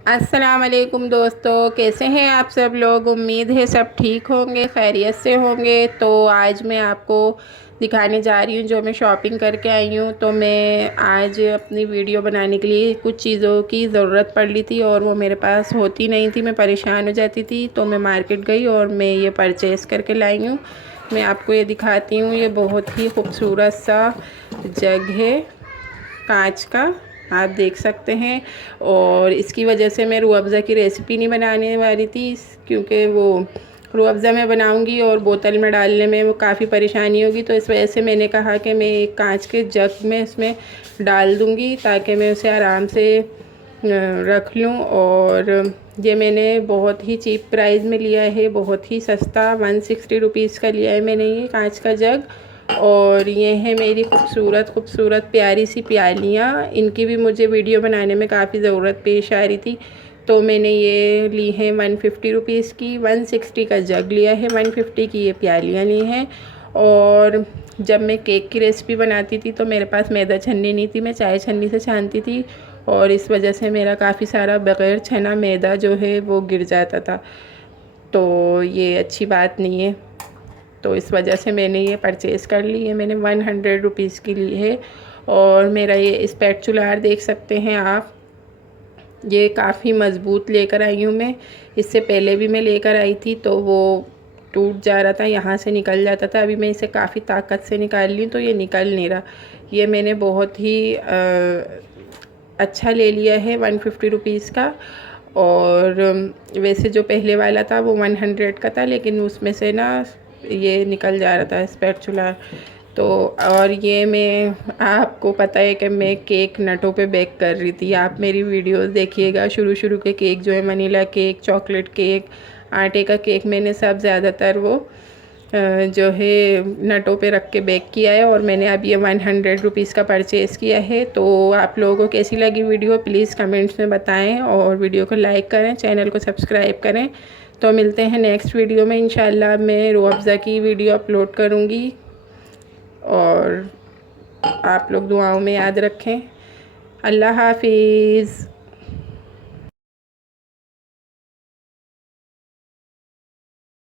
अस्सलाम वालेकुम दोस्तों, कैसे हैं आप सब लोग। उम्मीद है सब ठीक होंगे, खैरियत से होंगे। तो आज मैं आपको दिखाने जा रही हूँ जो मैं शॉपिंग करके आई हूँ। तो मैं आज अपनी वीडियो बनाने के लिए कुछ चीज़ों की ज़रूरत पड़ रही थी और वो मेरे पास होती नहीं थी, मैं परेशान हो जाती थी। तो मैं मार्केट गई और मैं ये परचेज़ करके लाई हूँ। मैं आपको ये दिखाती हूँ। ये बहुत ही खूबसूरत सा जग है, कांच का, आप देख सकते हैं। और इसकी वजह से मैं रूह अफ़ज़ा की रेसिपी नहीं बनाने वाली थी, क्योंकि वो रूह अफ़ज़ा में बनाऊंगी और बोतल में डालने में वो काफ़ी परेशानी होगी। तो इस वजह से मैंने कहा कि मैं एक कांच के जग में इसमें डाल दूंगी ताकि मैं उसे आराम से रख लूं। और ये मैंने बहुत ही चीप प्राइस में लिया है, बहुत ही सस्ता, 160 रुपीज़ का लिया है मैंने ये कांच का जग। और ये है मेरी खूबसूरत खूबसूरत प्यारी सी प्यालियाँ। इनकी भी मुझे वीडियो बनाने में काफ़ी ज़रूरत पेश आ रही थी। तो मैंने ये ली है 150 रुपीज़ की, 160 का जग लिया है, 150 की ये प्यालियाँ ली हैं। और जब मैं केक की रेसिपी बनाती थी तो मेरे पास मैदा छन्नी नहीं थी, मैं चाय छन्नी से छानती थी। और इस वजह से मेरा काफ़ी सारा बग़ैर छना मैदा जो है वो गिर जाता था। तो ये अच्छी बात नहीं है। तो इस वजह से मैंने ये परचेज़ कर ली है। मैंने 100 रुपीज़ की ली है। और मेरा ये स्पैचुला देख सकते हैं आप, ये काफ़ी मज़बूत लेकर आई हूँ मैं। इससे पहले भी मैं लेकर आई थी तो वो टूट जा रहा था, यहाँ से निकल जाता था। अभी मैं इसे काफ़ी ताकत से निकाल रही हूँ तो ये निकल नहीं रहा। ये मैंने बहुत ही अच्छा ले लिया है, 150 रुपीज़ का। और वैसे जो पहले वाला था वो 100 का था, लेकिन उसमें से ना ये निकल जा रहा था स्पैचुला। तो और ये मैं, आपको पता है कि मैं केक नटों पे बेक कर रही थी। आप मेरी वीडियोस देखिएगा, शुरू शुरू के केक जो है, वनीला केक, चॉकलेट केक, आटे का केक, मैंने सब ज़्यादातर वो जो है नटों पे रख के बेक किया है। और मैंने अब ये 100 रुपीज़ का परचेज़ किया है। तो आप लोगों को कैसी लगी वीडियो प्लीज़ कमेंट्स में बताएं और वीडियो को लाइक करें, चैनल को सब्सक्राइब करें। तो मिलते हैं नेक्स्ट वीडियो में इंशाल्लाह। मैं रूह अफ़ज़ा की वीडियो अपलोड करूँगी और आप लोग दुआओं में याद रखें। अल्लाह हाफिज़।